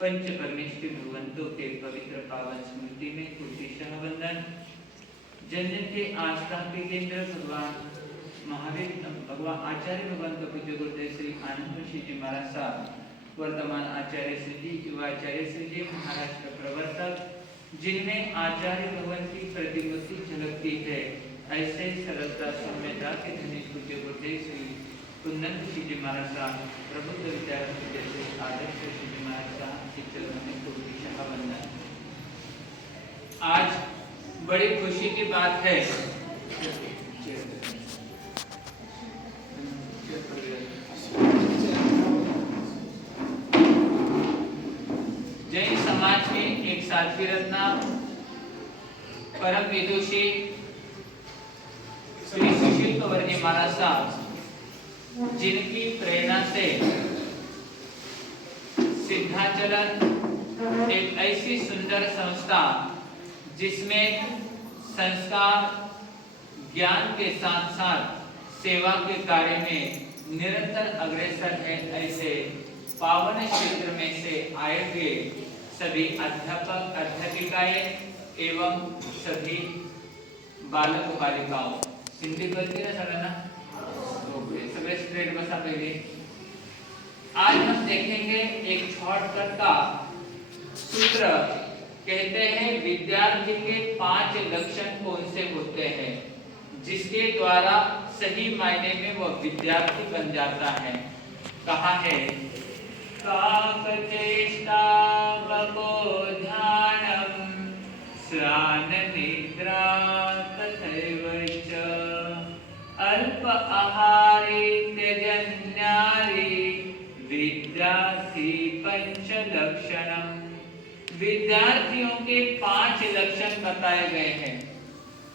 पंच परमेश्वर भगवंतों के पवित्र पावन स्मृति में कोटिशः वंदन। जन जन के आस्था के केंद्र भगवान आचार्य भगवान का पूज्य गुरुदेव श्री आनंद श्री जी महाराज साहब, वर्तमान आचार्य श्री जी, युवाचार्य श्री जी, महाराष्ट्र प्रवर्तक, जिनमें आचार्य भगवान की प्रतिमूर्ति झलकती है, ऐसे सरलता सौम्यता के धनी पूज्य गुरुदेव श्री कुंदन श्री जी महाराज साहब, प्रबुद्ध विद्यार्थी जैसे आदर्श श्री जी महाराज साहब के चरणों में कोटिशः वंदन। आज बड़ी खुशी की बात है, जैन समाज के एक साध्वी रत्ना परम विदुषी श्री सुशील कंवर जी महाराज साहब, जिनकी प्रेरणा से सिद्धाचलन एक ऐसी सुंदर संस्था जिसमें संस्कार ज्ञान के साथ साथ सेवा के कार्य में निरंतर अग्रसर है, ऐसे पावन क्षेत्र में से आए हुए सभी अध्यापक अध्यापिकाएं एवं सभी बालक बालिकाओं, हिंदी बोलती ना सगळ्यांना, सगळे स्ट्रेट बसा पहले। आज हम देखेंगे एक शॉर्टकट का सूत्र। कहते हैं विद्यार्थी के 5 लक्षण कौन से होते हैं जिसके द्वारा सही मायने में वह विद्यार्थी बन जाता है। कहा है काकचेष्टा बकोधानम श्रान निद्रा तथैव च अल्प आहारी त्यजन्यारी विद्यार्थी पंच लक्षणम। विद्यार्थियों के 5 लक्षण बताए गए हैं।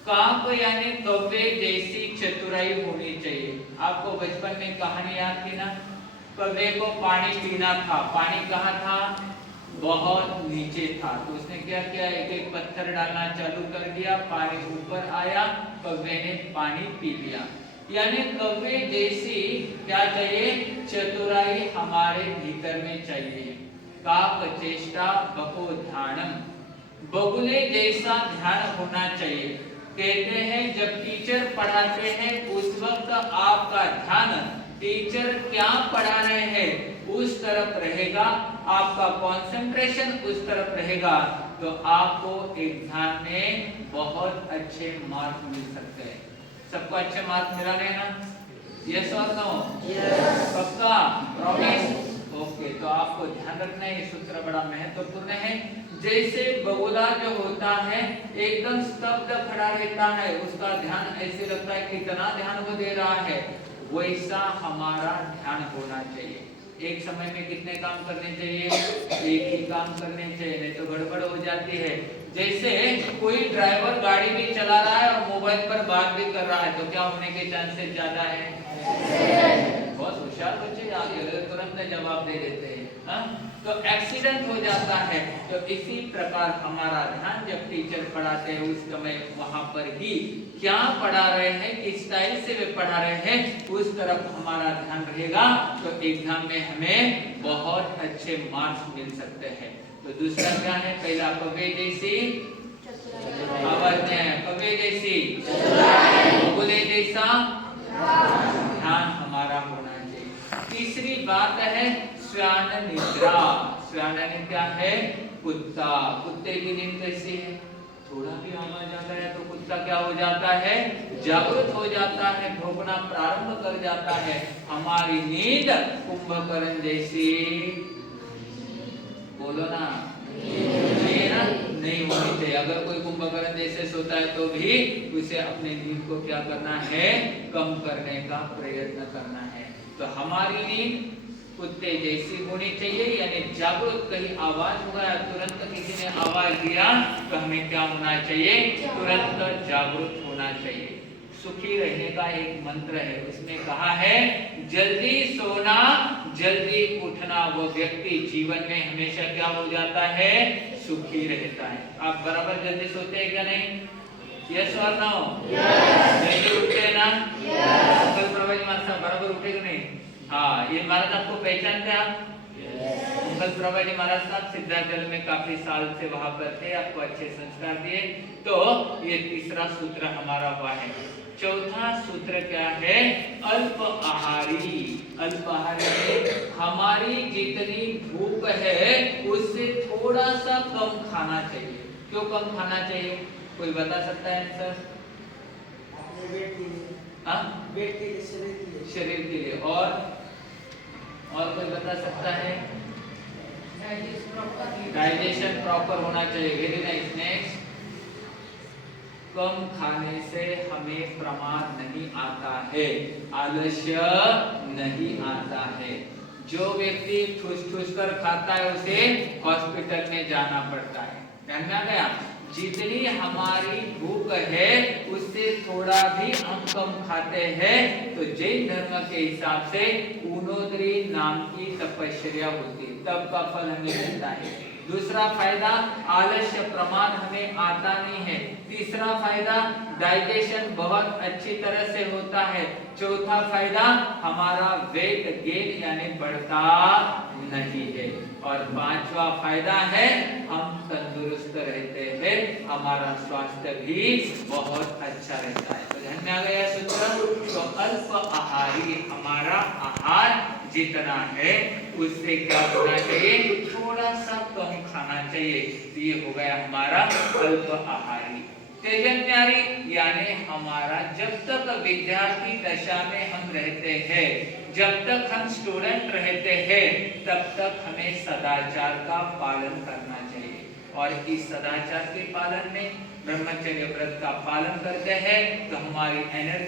काक यानी कौवे जैसी चतुराई होनी चाहिए। आपको बचपन में कहानी याद थी ना, कौवे को पानी पीना था, पानी कहाँ था, बहुत नीचे था, तो उसने क्या किया, एक एक पत्थर डालना चालू कर दिया, पानी ऊपर आया, कौवे ने पानी पी लिया। यानी कौवे जैसी क्या चाहिए, चतुराई हमारे भीतर में चाहिए। काक चेष्टा बको ध्यानम, बगुले जैसा ध्यान होना चाहिए। कहते हैं जब टीचर पढ़ाते हैं उस वक्त आपका ध्यान टीचर क्या पढ़ा रहे हैं उस तरफ रहेगा, आपका कंसंट्रेशन उस तरफ रहेगा, तो आपको एग्जाम में बहुत अच्छे मार्क मिल सकते हैं। सबको अच्छे मार्क मिला रहे ना, यस और नो? यस। पक्का? प्रॉमिस? ओके, तो आपको ध्यान रखना है, ये सूत्र बड़ा महत्वपूर्ण है। जैसे बगुला जो होता है एकदम स्तब्ध खड़ा रहता है, उसका ध्यान ऐसे लगता है कितना ध्यान वो दे रहा है, वैसा हमारा ध्यान होना चाहिए। एक समय में कितने काम करने चाहिए, एक ही काम करने चाहिए, नहीं तो गड़बड़ हो जाती है। जैसे कोई ड्राइवर गाड़ी भी चला रहा है और मोबाइल पर बात भी कर रहा है, तो क्या होने के चांसेस ज्यादा है? बहुत होशियार बच्चे आगे तुरंत जवाब दे देते हैं, तो एक्सीडेंट हो जाता है। तो इसी प्रकार हमारा ध्यान जब टीचर पढ़ाते हैं उस समय वहां पर ही क्या पढ़ा रहे हैं, किस स्टाइल से वे पढ़ा रहे हैं, उस तरफ हमारा ध्यान रहेगा, तो एग्जाम में हमें बहुत अच्छे मार्क्स मिल सकते हैं। तो दूसरा क्या है, पहला कौवे जैसी आवाज में, कौवे जैसी, बगुले जैसा ध्यान हमारा होना चाहिए। तीसरी बात है श्वान निद्रा। श्वान क्या है, कुत्ता। कुत्ते की नींद कैसी है, थोड़ा भी आवाज आता है तो कुत्ता क्या हो जाता है, जागृत हो जाता है, भौंकना प्रारंभ कर जाता है। हमारी नींद कुंभकर्ण जैसी, बोलो ना, नहीं होनी चाहिए। अगर कोई कुंभकर्ण जैसे सोता है तो भी उसे अपने नींद को क्या करना है, कम करने का प्रयत्न करना है। तो हमारी नींद कुत्ते जैसी होनी चाहिए, यानी जागरूक। कहीं आवाज होगा, तुरंत किसी ने आवाज दिया तो हमें क्या होना चाहिए, तुरंत जागरूक होना चाहिए। सुखी रहने का एक मंत्र है, उसमें कहा है जल्दी सोना जल्दी उठना, वो व्यक्ति जीवन में हमेशा क्या हो जाता है, सुखी रहता है। आप बराबर जल्दी सोते हैं क्या नहीं? यस और नो? यस। जल्दी उठते ना? यस। कल प्रभावी मानसा बराबर उठेगा नहीं? हाँ, ये महाराज आपको पहचानते हैं आप? भक्त प्रभा जी महाराज साहब सिद्धाचल में काफी साल से वहां पर थे, आपको अच्छे संस्कार दिए। तो ये तीसरा सूत्र हमारा हुआ है। चौथा सूत्र क्या है? अल्प आहारी। अल्प आहारी हमारी जितनी भूख है उससे थोड़ा सा कम खाना चाहिए। क्यों कम खाना चाहिए? कोई बता सकता है आंसर? वेट के लिए, शरीर के लिए। और कोई बता सकता है? डाइजेशन प्रॉपर होना चाहिए। Very nice. नेक्स्ट, कम खाने से हमें प्रमाद नहीं आता है, आलस्य नहीं आता है। जो व्यक्ति ठूस ठूस कर खाता है उसे हॉस्पिटल में जाना पड़ता है। ध्यान में आ गया? जितनी हमारी भूख है उससे थोड़ा भी हम कम खाते हैं तो जैन धर्म के हिसाब से ऊनोदरी नाम की तपस्या होती है, तब का फल हमें मिलता है। दूसरा फायदा, आलस्य प्रमाद हमें आता नहीं है। तीसरा फायदा, डाइजेशन बहुत अच्छी तरह से होता है। चौथा फायदा, हमारा वेट गेन यानी बढ़ता नहीं है। और पांचवा फायदा है हम तंदुरुस्त रहते हैं, हमारा स्वास्थ्य भी बहुत अच्छा रहता है। तो ध्यान में आ गया सूत्र? तो अल्प आहारी, हमारा आहार जितना है उससे क्या होना चाहिए? थोड़ा सा कम खाना चाहिए। तो ये हो गया हमारा अल्प आहारी। तेजन्यारी यानी हमारा जब तक विद्यार्थी दशा में हम रहते हैं, जब तक हम स्टूडेंट रहते हैं, तब तक हमें सदाचार का पालन करना चाहिए। और इस सदाचार के पालन में ब्रह्मचर्य व्रत का पालन करते हैं तो हमारी एनर्जी